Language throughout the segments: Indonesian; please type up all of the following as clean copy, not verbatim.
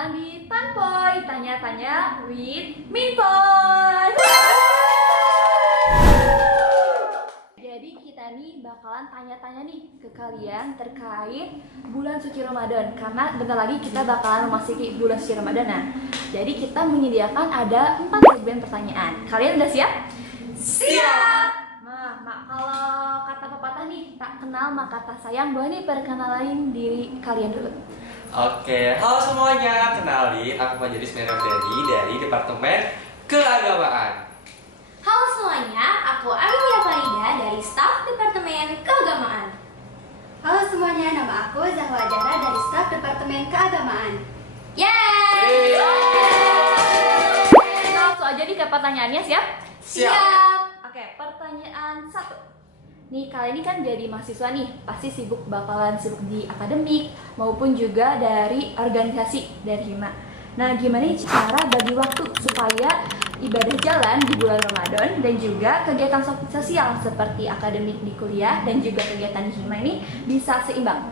datang di Tanpoy Tanya-Tanya with Minpoy. Jadi kita nih bakalan tanya-tanya nih ke kalian terkait bulan suci Ramadan. Karena bentar lagi kita bakalan memasuki bulan suci Ramadan. Nah, jadi kita menyediakan ada 4 segmen pertanyaan. Kalian udah siap? Siap! Mak, kalau kata pepatah nih, tak kenal maka tak sayang. Boleh nih perkenalin diri kalian dulu. Oke, halo semuanya, kenalin aku Majelis Merabdani dari Departemen Keagamaan. Halo semuanya, aku Amelia Farida dari staf Departemen Keagamaan. Halo semuanya, nama aku Zahwa Jara dari staf Departemen Keagamaan. Yeay! Kita langsung aja nih ke pertanyaannya, siap? Siap. Oke, pertanyaan 1. Nih, kalian ini kan jadi mahasiswa nih, pasti bakalan sibuk di akademik maupun juga dari organisasi dari Hima. Nah, gimana nih cara bagi waktu supaya ibadah jalan di bulan Ramadan dan juga kegiatan sosial seperti akademik di kuliah dan juga kegiatan di Hima ini bisa seimbang?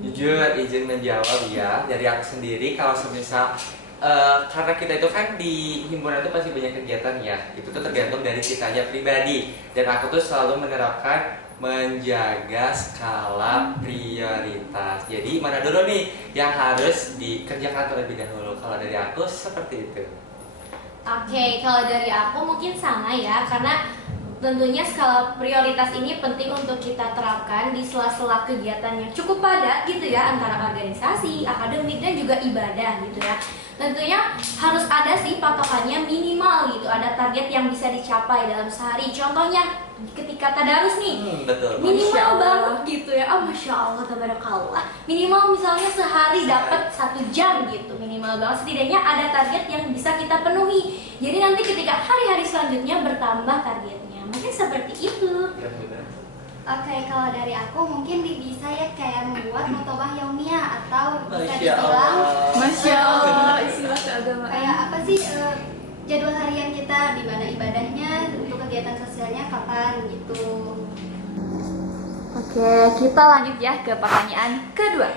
Jujur, izin menjawab ya, dari aku sendiri kalau semisal karena kita itu kan di himpunan itu pasti banyak kegiatan ya, itu tuh tergantung dari kitanya pribadi. Dan aku tuh selalu menerapkan menjaga skala prioritas. Jadi mana dulu nih yang harus dikerjakan terlebih dahulu. Kalau dari aku seperti itu. Oke, kalau dari aku mungkin sama ya, karena tentunya skala prioritas ini penting untuk kita terapkan di sela-sela kegiatan yang cukup padat gitu ya, antara organisasi, akademik, dan juga ibadah gitu ya. Tentunya harus ada sih patokannya minimal gitu, ada target yang bisa dicapai dalam sehari. Contohnya ketika tadarus nih, Betul. minimal banget gitu ya. Oh, Masya Allah, tabarakallah. Minimal misalnya sehari dapat 1 jam gitu, minimal banget. Setidaknya ada target yang bisa kita penuhi. Jadi nanti ketika hari-hari selanjutnya bertambah targetnya. Mungkin seperti itu. Ya, benar. Oke, kalau dari aku mungkin bisa ya kayak membuat mutobah yaumiyah atau bisa Masya dibilang Allah. Masya Allah, istilah keagamaan. kayak apa sih jadwal harian kita, di mana ibadahnya, untuk kegiatan sosialnya kapan gitu. Oke, kita lanjut ya ke pertanyaan kedua.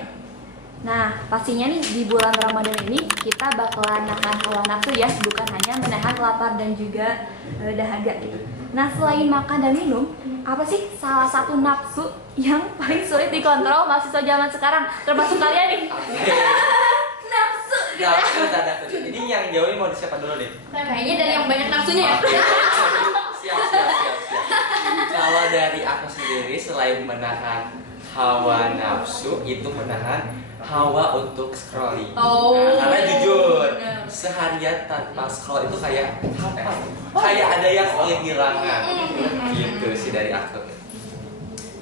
Nah, pastinya nih di bulan Ramadan ini kita bakalan nahan hawa nafsu ya, bukan hanya menahan lapar dan juga dahaga gitu. Nah, selain makan dan minum, apa sih salah satu nafsu yang paling sulit dikontrol mahasiswa zaman sekarang? Termasuk kalian nih. Nafsu. Ya, ada. Ini yang jauhin mau siapa dulu nih? Kayaknya dari yang banyak nafsunya ya. Siap. Kalau dari aku sendiri, selain menahan hawa nafsu, itu menahan hawa untuk scrolling. Oh, Karena jujur, benar. seharian tanpa scroll itu kayak apa? Kayak ada yang kehilangan. Gitu sih dari aku.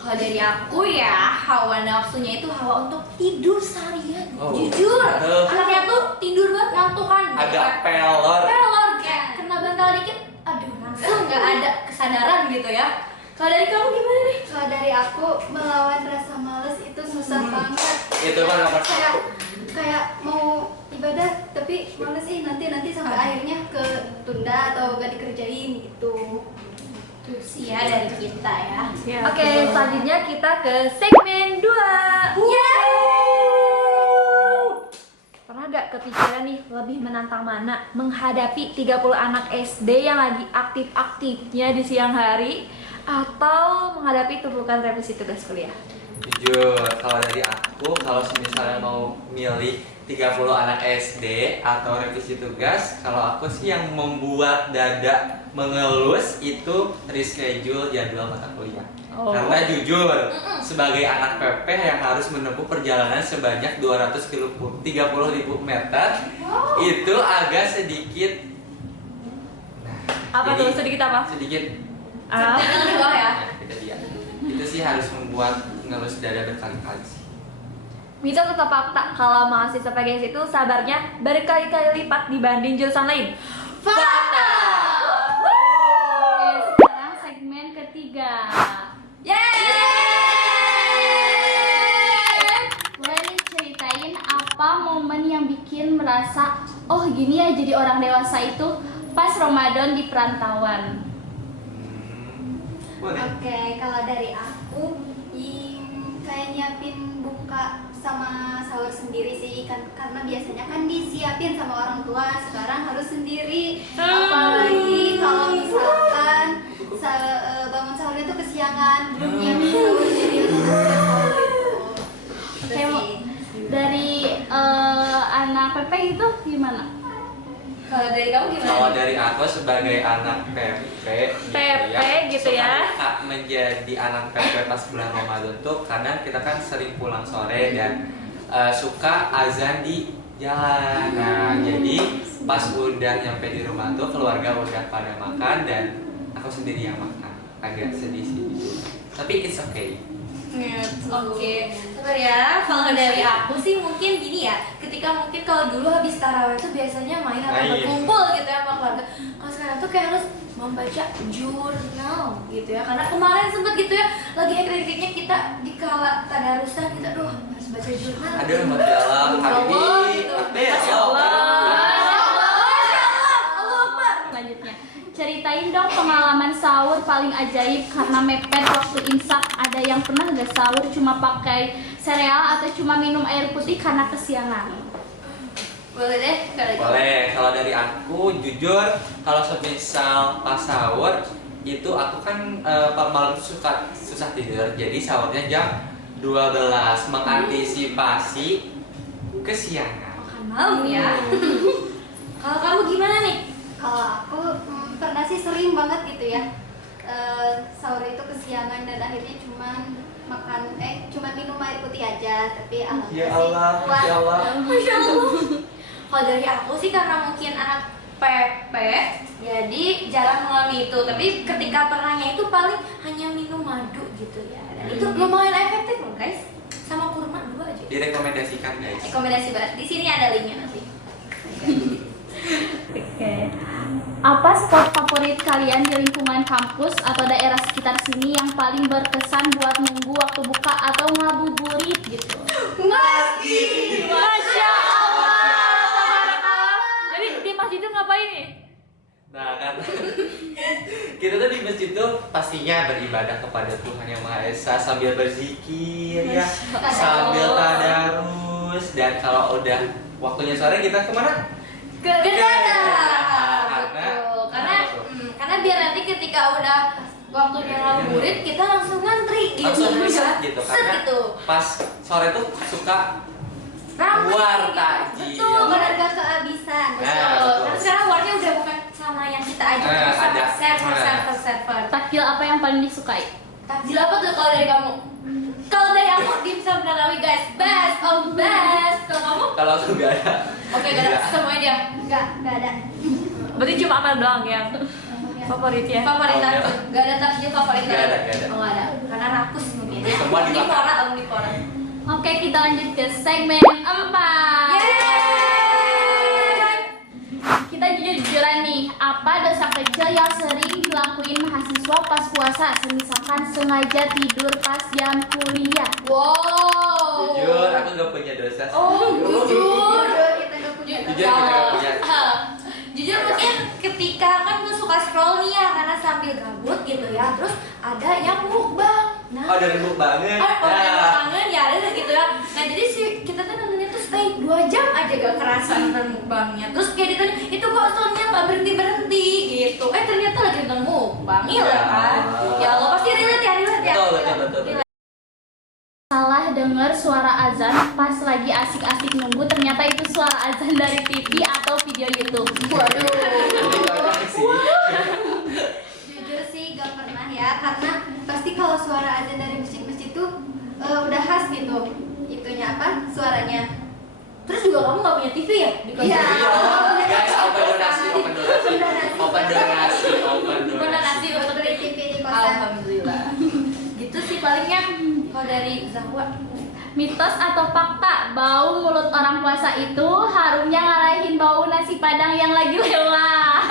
Kalau dari aku ya, hawa nafsunya itu hawa untuk tidur seharian. Oh. Jujur, Aduh. anaknya tuh tidur banget, ngantuk kan. Agak pelor. Pelor, kayak kena bantal dikit, aduh langsung nggak ada kesadaran gitu ya. Kalau dari kamu gimana nih? Kalau dari aku, melawan rasa males itu susah banget. Itu kan nomor Kayak 1. kayak mau ibadah tapi males nanti sampai akhirnya ketunda atau gak dikerjain gitu. Tuh sih ya dari kita ya. Oke, selanjutnya kita ke segmen 2. Pernah gak kepikiran nih lebih menantang mana? Menghadapi 30 anak SD yang lagi aktif-aktifnya di siang hari, atau menghadapi tumpukan revisi tugas kuliah? Jujur, kalau dari aku, kalau misalnya mau milih 30 anak SD atau revisi tugas, kalau aku sih yang membuat dada mengelus itu reschedule jadwal mata kuliah. Oh. Karena jujur, sebagai anak PP yang harus menempuh perjalanan sebanyak 230.000 meter, itu agak sedikit. Apa jadi tuh sedikit apa? Sedikit. Jangan di bawah ya. Nah, itu dia. Itu sih harus membuat ngelus dada berkali-kali sih. Mitos atau fakta kalau mahasiswa PGS itu sabarnya berkali-kali lipat dibanding jurusan lain? Fakta. Oke, sekarang segmen ketiga. Boleh nih ceritain apa momen yang bikin merasa oh gini ya jadi orang dewasa itu pas Ramadan di perantauan? Boleh. Oke, kalau dari aku kayak nyiapin buka sama sahur sendiri sih kan, karena biasanya kan disiapin sama orang tua, sekarang harus sendiri. Apalagi kalau misalkan bangun sahur itu kesiangan, belum nyiapin sahur, jadi harus sahur itu. Gitu Kayak sih. dari anak Pepe itu gimana? Kalau dari kamu gimana? Kalau dari aku sebagai anak PP gitu ya. suka menjadi anak PP pas bulan Ramadan tuh kadang kita kan sering pulang sore dan suka azan di jalan. Nah, jadi pas udah nyampe di rumah tuh keluarga udah pada makan dan aku sendiri yang makan. Agak sedih sih. Tapi it's okay. Oke, sabar ya. Kalau dari aku sih mungkin gini ya. Ketika mungkin kalau dulu habis tarawih itu biasanya main atau Main. berkumpul gitu ya sama keluarga. Kalau sekarang tuh kayak harus membaca jurnal gitu ya. Karena kemarin sempet gitu ya, lagi hektik-hektiknya kita di kala tadarusan kita harus baca jurnal. Aduh, Masya Allah, Habibi. gitu. Masya Selanjutnya, ceritain dong pengalaman sahur paling ajaib karena mepet waktu imsak. Ada yang pernah nggak sahur cuma pakai sereal atau cuma minum air putih karena kesiangan? Boleh deh, kalau gitu. Boleh, kalau dari aku jujur kalau semisal pas sahur itu aku kan malam suka susah tidur, jadi sahurnya jam 12 mengantisipasi kesiangan. Makan malam ya. Kalau kamu gimana nih? Kalau aku pernah sih sering banget gitu ya, sahur itu kesiangan dan akhirnya cuman minum air putih aja, tapi Ya alhamdulillah Allah, sih kuat. ya Allah. Masya Allah. Kalau dari aku sih karena mungkin anak PP, jadi jarang mengalami itu. Tapi ketika pernahnya itu paling hanya minum madu gitu ya. Dan itu lumayan efektif loh guys. Sama kurma 2 aja. Direkomendasikan guys. Rekomendasi banget. Di sini ada linknya nanti. Oke. Apa spot favorit kalian di lingkungan kampus atau daerah sekitar sini yang paling berkesan buat nunggu waktu buka atau ngabuburit gitu? Masjid. Masya Allah. Tabarakallah. Jadi di masjid itu ngapain nih? Nah kan kita tuh di masjid tuh pastinya beribadah kepada Tuhan Yang Maha Esa sambil berzikir ya, sambil tadarus, dan kalau udah waktunya sore kita kemana? Betul. Karena biar nanti ketika udah waktunya ngabuburit kita langsung ngantri gitu. Langsung ya. set gitu Set karena gitu. pas sore tuh suka Ramai war gitu. takjil. Betul, Benar gak kehabisan. Nah, Betul. betul. Karena sekarang warnya udah bukan sama yang kita aja, Nah, tapi sama ada. server. Takjil apa yang paling disukai? Takjil apa tuh kalau dari kamu? Kalau dari aku dimsum Narawi guys, best of best. Kalau kamu? Kalau aku gak ada. Oke, gak ada semuanya dia. Gak ada. Berarti cuma Amel doang yang favorit ya. Favorit Oke. takjil, gak ada takjil favorit Gak ada, gak ada. Oh, gak ada. Karena rakus mungkin ya. Semua dimakan. Omnivora. Oke, kita lanjut ke segmen 4. Yeay! Kita jujur-jujuran nih, apa dosa kecil yang sering dilakuin mahasiswa pas puasa? Misalkan sengaja tidur pas jam kuliah. Wow. Jujur, aku gak punya dosa sih. Oh, jujur. Kita gak punya. Jujur kita gak punya. Jujur mungkin ketika kan gue suka scroll nih ya karena sambil gabut gitu ya, terus ada yang mukbang. Nah, Oh, dari bu banget. kangen ya ada gitu ya. Nah jadi sih kita tuh nontonnya tuh stay 2 jam aja gak kerasa nonton mukbangnya. Terus kayak ditanya itu kok soalnya nggak berhenti gitu. Ternyata lagi nonton mukbang, iya kan? Ya Allah pasti relate ya. Betul. Salah denger suara azan pas lagi asik-asik nunggu, ternyata itu suara azan dari TV atau video YouTube. Waduh. Jujur sih gak pernah ya, karena pasti kalau suara azan dari masjid-masjid tuh udah khas gitu. Itunya apa? Suaranya. Terus juga kamu nggak punya TV ya di kosan? Iya. Guys, open donasi. Gimana nasi untuk Beli TV di kosan. Alhamdulillah. Gitu sih palingnya kalau dari Zahwa. Mitos atau fakta, bau mulut orang puasa itu harumnya ngalahin bau nasi padang yang lagi lewat.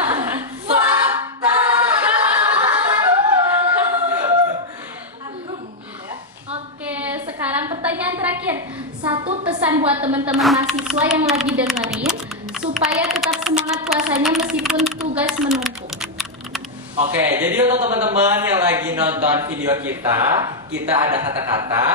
Oke, sekarang pertanyaan terakhir. Satu pesan buat teman-teman mahasiswa yang lagi dengerin supaya tetap semangat puasanya meskipun tugas menumpuk. Oke, jadi untuk teman-teman yang lagi nonton video kita ada kata-kata